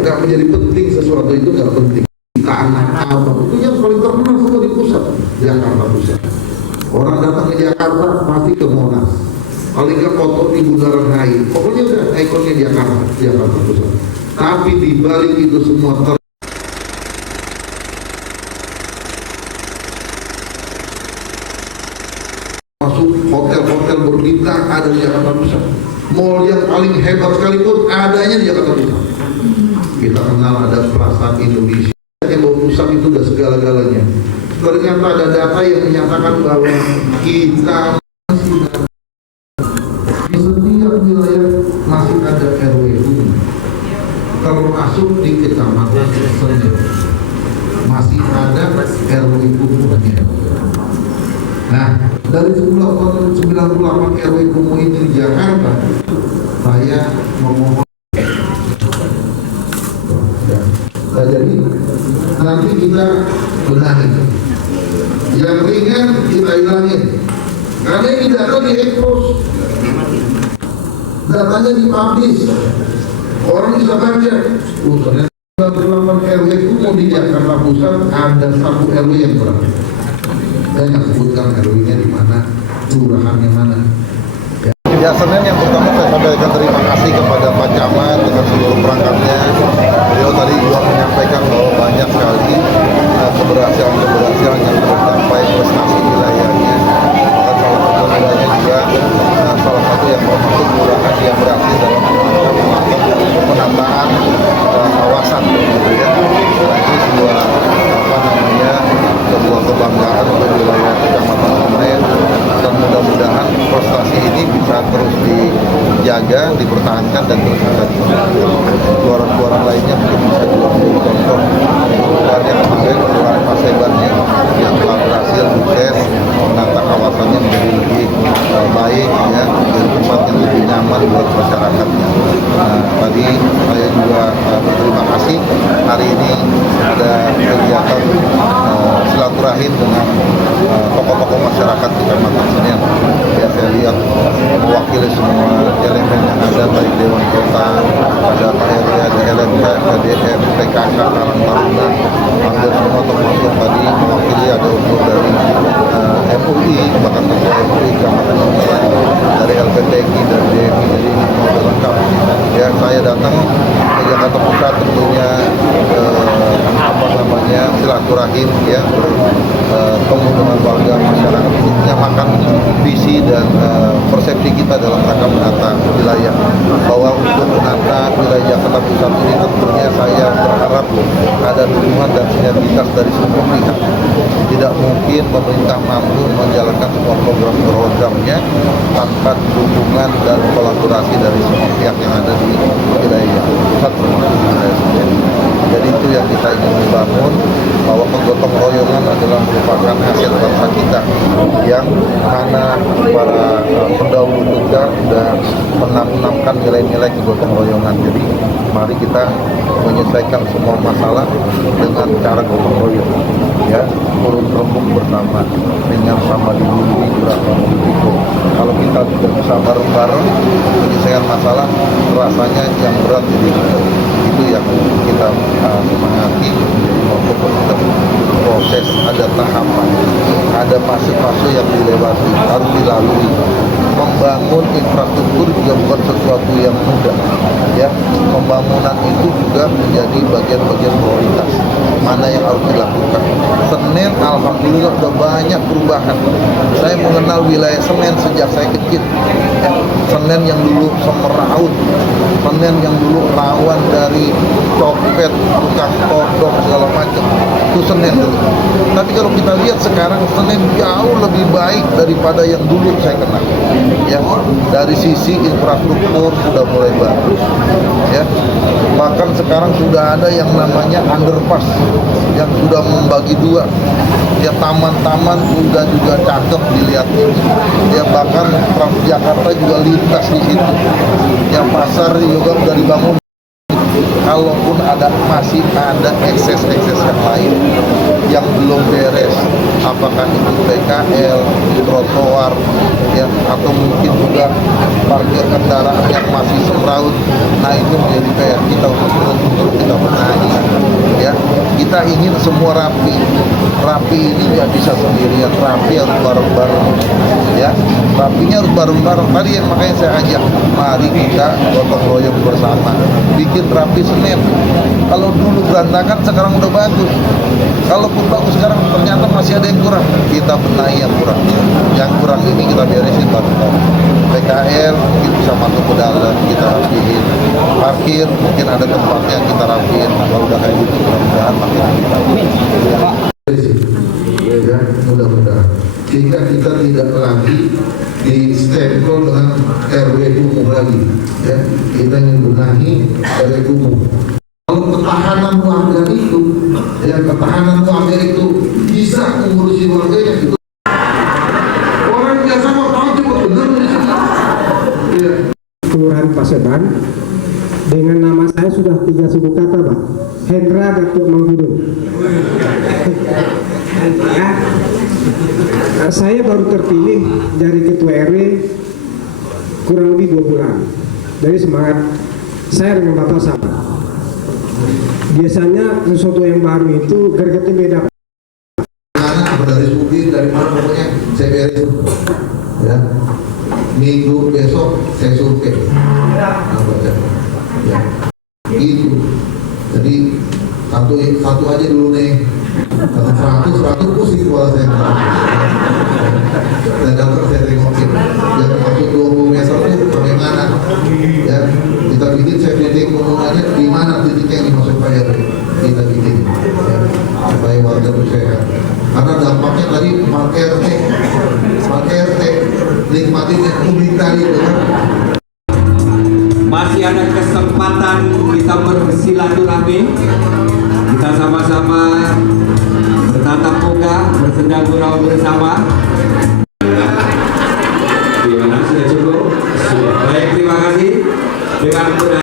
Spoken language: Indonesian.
nggak menjadi penting, sesuatu itu nggak penting. Tanah apa itu yang paling terkenal semua di pusat, Jakarta Pusat. Orang datang ke Jakarta pasti ke Monas, paling nggak foto di Bundaran HI, pokoknya udah ikonnya Jakarta Pusat. Tapi di balik itu semua masuk hotel-hotel berbintang ada di Jakarta Pusat. Mall yang paling hebat sekalipun adanya di Jakarta Pusat. Kita kenal ada Plaza Indonesia yang bahwa pusat itu udah segala-galanya. Ternyata ada data yang menyatakan bahwa kita di setiap wilayah masih ada RW termasuk di Kecamatan Senen masih ada RW kumuhnya. Nah, dari 98 RW kumuh ini di Jakarta, saya memohon. Nah, jadi nanti kita benahi. Yang ringan kita hilangin. Karena ini data di-expose, datanya dipublish, orang bisa baca. Ternyata 98 RW itu mau di Jakarta Pusat ada 1 RW yang kurang. Saya nggak sebutkan RW-nya di mana, kelurahannya mana. Ya, Senin yang pertama saya sampaikan terima kasih kepada Pak Camat dengan seluruh perangkatnya. Beliau tadi juga menyampaikan bahwa banyak sekali keberhasilan yang tercapai prestasi wilayahnya. Bahkan salah satu wilayahnya juga salah satu yang termasuk kelurahan yang berhasil dalam melakukan penataan kawasan, gitu ya. Nah, ini sebuah kebanggaan untuk wilayah Kecamatan Senen, dan mudah-mudahan prestasi ini bisa terus dijaga, dipertahankan, dan terus bisa suara-suara lainnya mungkin bisa juga menjadi contoh. Keluarnya kemarin kelurahan Pasebannya yang telah berhasil sukses menata kawasannya menjadi lebih baik, ya, dan tempat yang lebih nyaman buat masyarakatnya. Nah, tadi saya juga berterima kasih hari ini ada kegiatan silaturahim dengan tokoh-tokoh masyarakat di Kecamatan Senen. Ya, saya lihat mewakili semua elemen yang ada, baik Dewan Kota, ada KRW, ada LMK, KDM, PKK, Karang Taruna, hampir semua termasuk tadi mewakili, ada unsur dari MUI, bahkan ketua MUI Kecamatan Senen, dari LPTG, dari DMI, jadi ini semua lengkap. Ya, saya datang ke Jakarta Pusat tentunya silaturahim, ya, bertemu dengan warga masyarakat, menyamakan visi dan persepsi kita dalam rangka menata wilayah. Bahwa untuk menata wilayah Jakarta Pusat ini tentunya saya berharap ada dukungan dan sinergitas dari semua pihak. Tidak mungkin pemerintah mampu menjalankan semua program-programnya tanpa dukungan dan kolaborasi dari semua pihak yang ada di wilayah pusat termasuk wilayah sendiri. Jadi itu yang kita ingin membangun, bahwa penggotong royongan adalah merupakan hasil bangsa kita, yang mana para pendahulu kita sudah menanamkan nilai-nilai kegotong royongan. Jadi mari kita menyelesaikan semua masalah dengan cara gotong royong, ya, turun rembuk bersama, dengan sama di bumi berapa pikul. Kalau kita tidak bisa bareng-bareng menyelesaikan masalah, rasanya yang berat jadi itu yang kita semangati untuk proses, ada tahapan, ada fase-fase yang dilewati, harus dilalui. Membangun infrastruktur juga bukan sesuatu yang mudah, ya. Pembangunan itu juga menjadi bagian-bagian prioritas mana yang harus dilakukan. Senen alhamdulillah sudah banyak perubahan. Saya mengenal wilayah Senen sejak saya kecil, ya. Senen yang dulu semeraut, Senen yang dulu rawan dari copet, tukang todong, segala macam, itu Senen dulu. Tapi kalau kita lihat sekarang Senen jauh lebih baik daripada yang dulu saya kenal, ya. Dari sisi infrastruktur sudah mulai bagus, ya. Bahkan sekarang sudah ada yang namanya underpass yang sudah membagi dua, ya. Taman-taman sudah juga cakep dilihat, ya. Bahkan Transjakarta juga lintas di situ, ya. Pasar juga sudah dibangun. Kalaupun masih ada ekses-ekses yang lain yang belum beres, apakah itu PKL, trotoar, ya, atau mungkin juga parkir kendaraan yang masih semraut. Nah, itu menjadi PR kita untuk kita semua rapi. Rapi ini nggak bisa sendirian, rapi harus bareng-bareng, ya. Rapinya harus bareng-bareng. Tadi yang makanya saya ajak, mari kita gotong royong bersama, bikin rapi Senin. Kalau dulu berantakan, sekarang udah bagus. Kalaupun bagus sekarang ternyata masih ada yang kurang, kita benahi yang kurang. Yang kurang ini kita beresin bareng-bareng. PKL mungkin bisa masuk ke dalam, kita rapiin. Parkir mungkin ada tempatnya kita rapiin. Kalau udah kayak gitu mudah-mudahan makin baik. Ya, mudah-mudahan sehingga kita tidak lagi di stempel dengan RW kumuh lagi, ya. Kita ingin benahi RW kumuh. Kalau ketahanan warga itu, ya, ketahanan warga itu bisa mengurusi warganya itu. Orang biasa mau tahu cuma benar. Ya. Kelurahan Paseban, dengan nama saya sudah 3 suku kata, Pak. Hendra Gatot Manggudung. Ya, saya baru terpilih dari ketua RW kurang lebih 2 bulan. Dari semangat saya dengan Bapak sama. Biasanya sesuatu yang baru itu gergetnya beda. Anak dari Sudi, dari mana pokoknya saya beres. Ya. Minggu besok saya survei. Ya. Itu. Jadi satu aja dulu nih. 100 pusing kepala saya. Dan dapat saya tengokin. Yang masuk 20 meter itu bagaimana? Ya, kita bikin saya titik penggunaannya di mana titiknya yang dimasuk bayar. Kita bikin. Ya, supaya warga bersehat. Karena dampaknya tadi pakai RT nikmatin publik tadi itu kan. Masih ada kesempatan kita bersilaturahmi, kita sama-sama bertatap muka, bersenda gurau bersama. Gimana, sudah cukup? Sudah. Baik, terima kasih. Dengan